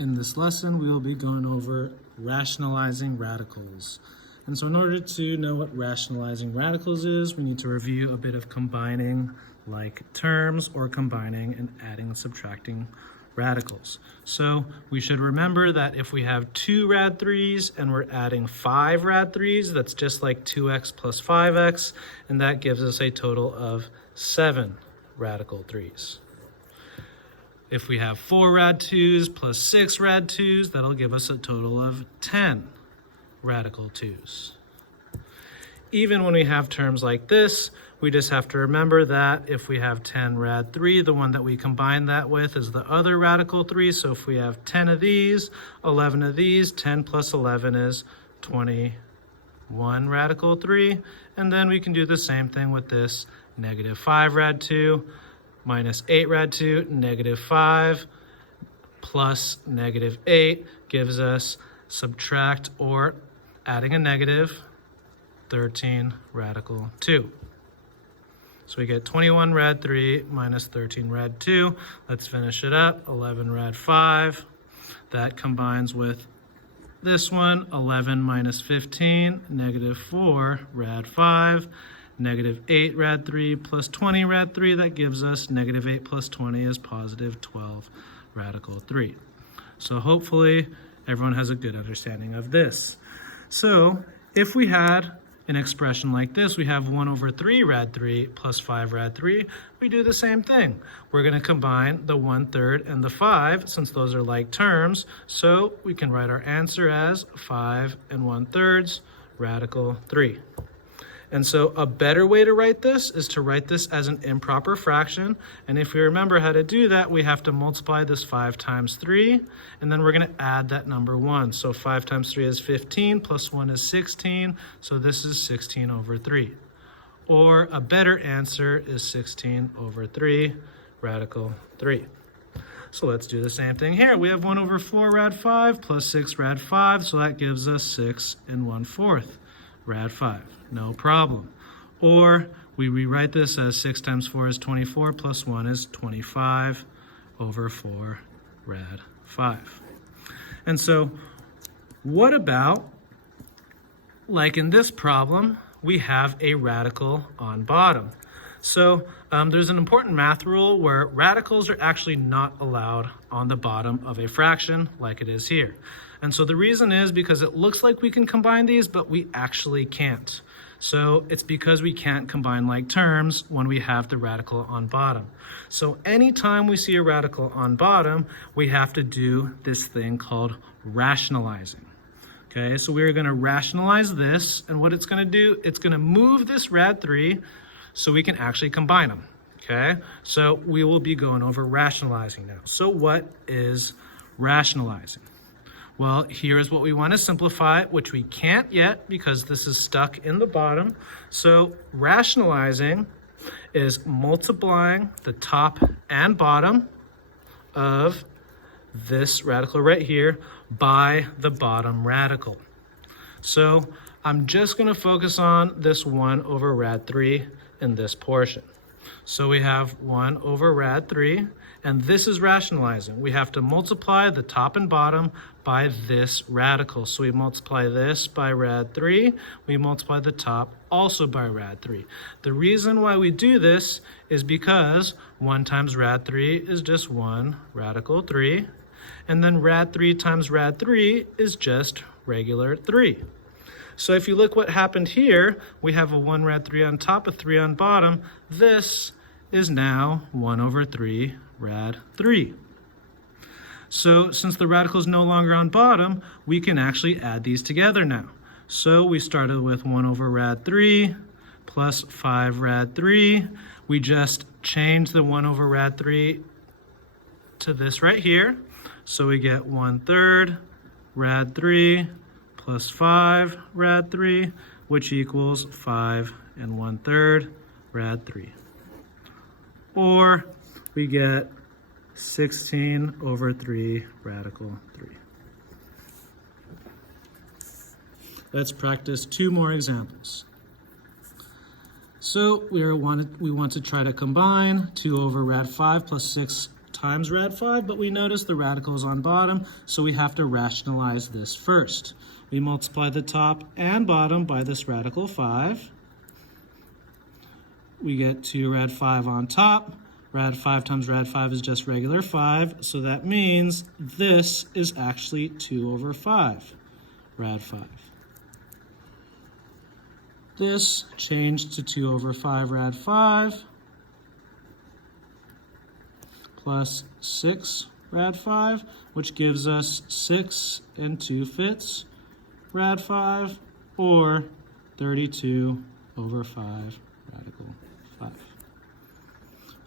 In this lesson, we will be going over rationalizing radicals. And so in order to know what rationalizing radicals is, we need to review a bit of combining like terms or combining and adding and subtracting radicals. So we should remember that if we have 2 rad 3's and we're adding 5 rad 3's, that's just like 2x plus 5x, and that gives us a total of 7 radical 3's. If we have 4 rad 2's plus 6 rad 2's, that'll give us a total of 10 radical 2's. Even when we have terms like this, we just have to remember that if we have 10 rad 3, the one that we combine that with is the other radical 3. So if we have 10 of these, 11 of these, 10 plus 11 is 21 radical 3. And then we can do the same thing with this negative 5 rad 2. Minus 8 rad 2, negative 5, plus negative 8 gives us, subtract or adding a negative, 13 radical 2. So we get 21 rad 3 minus 13 rad 2. Let's finish it up, 11 rad 5. That combines with this one, 11 minus 15, negative 4 rad 5. Negative 8 rad 3 plus 20 rad 3, that gives us negative 8 plus 20 is positive 12 radical 3. So hopefully everyone has a good understanding of this. So if we had an expression like this, we have 1 over 3 rad 3 plus 5 rad 3, we do the same thing. We're going to combine the 1/3 and the 5 since those are like terms, so we can write our answer as 5 and 1/3 radical 3. And so a better way to write this is to write this as an improper fraction. And if we remember how to do that, we have to multiply this 5 times 3, and then we're going to add that number 1. So 5 times 3 is 15, plus 1 is 16, so this is 16 over 3. Or a better answer is 16 over 3 radical 3. So let's do the same thing here. We have 1 over 4 rad 5 plus 6 rad 5, so that gives us 6 and 1/4 rad 5. No problem. Or we rewrite this as 6 times 4 is 24 plus 1 is 25 over 4 rad 5. And so what about, like in this problem, we have a radical on bottom. So there's an important math rule where radicals are actually not allowed on the bottom of a fraction like it is here. And so the reason is because it looks like we can combine these, but we actually can't. So it's because we can't combine like terms when we have the radical on bottom. So anytime we see a radical on bottom, we have to do this thing called rationalizing. Okay, so we're going to rationalize this, and what it's going to do, it's going to move this rad 3 so we can actually combine them. Okay, so we will be going over rationalizing now. So what is rationalizing? Well, here is what we want to simplify, which we can't yet because this is stuck in the bottom. So rationalizing is multiplying the top and bottom of this radical right here by the bottom radical. So I'm just going to focus on this 1 over rad 3 in this portion. So we have 1 over rad 3, and this is rationalizing. We have to multiply the top and bottom by this radical. So we multiply this by rad 3, we multiply the top also by rad 3. The reason why we do this is because 1 times rad 3 is just 1 radical 3, and then rad 3 times rad 3 is just regular 3. So if you look what happened here, we have a 1 rad 3 on top, a 3 on bottom. This is now 1 over 3 rad 3. So since the radical is no longer on bottom, we can actually add these together now. So we started with 1 over rad 3 plus 5 rad 3. We just changed the 1 over rad 3 to this right here. So we get 1/3 rad 3 plus 5 rad 3, which equals 5 and 1/3 rad 3. Or we get 16 over 3 radical 3. Let's practice 2 more examples. So we want to try to combine 2 over rad 5 plus 6 times rad 5, but we notice the radical is on bottom, so we have to rationalize this first. We multiply the top and bottom by this radical 5. We get 2 rad 5 on top. Rad 5 times rad 5 is just regular 5, so that means this is actually 2 over 5, rad 5. This changed to 2 over 5 rad 5 plus 6 rad 5, which gives us 6 2/5 rad 5, or 32 over 5 radical 5.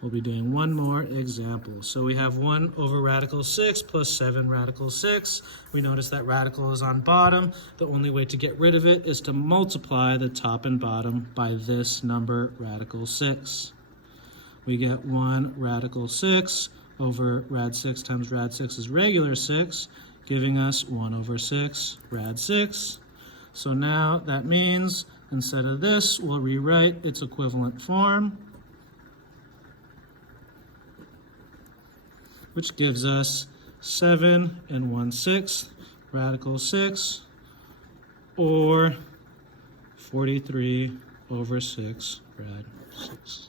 We'll be doing one more example. So we have 1 over radical 6 plus 7 radical 6. We notice that radical is on bottom. The only way to get rid of it is to multiply the top and bottom by this number, radical 6. We get 1 radical 6 over rad 6 times rad 6 is regular 6, giving us 1 over 6 rad 6. So now that means instead of this, we'll rewrite its equivalent form, which gives us 7 1/6 radical 6, or 43 over 6 rad 6.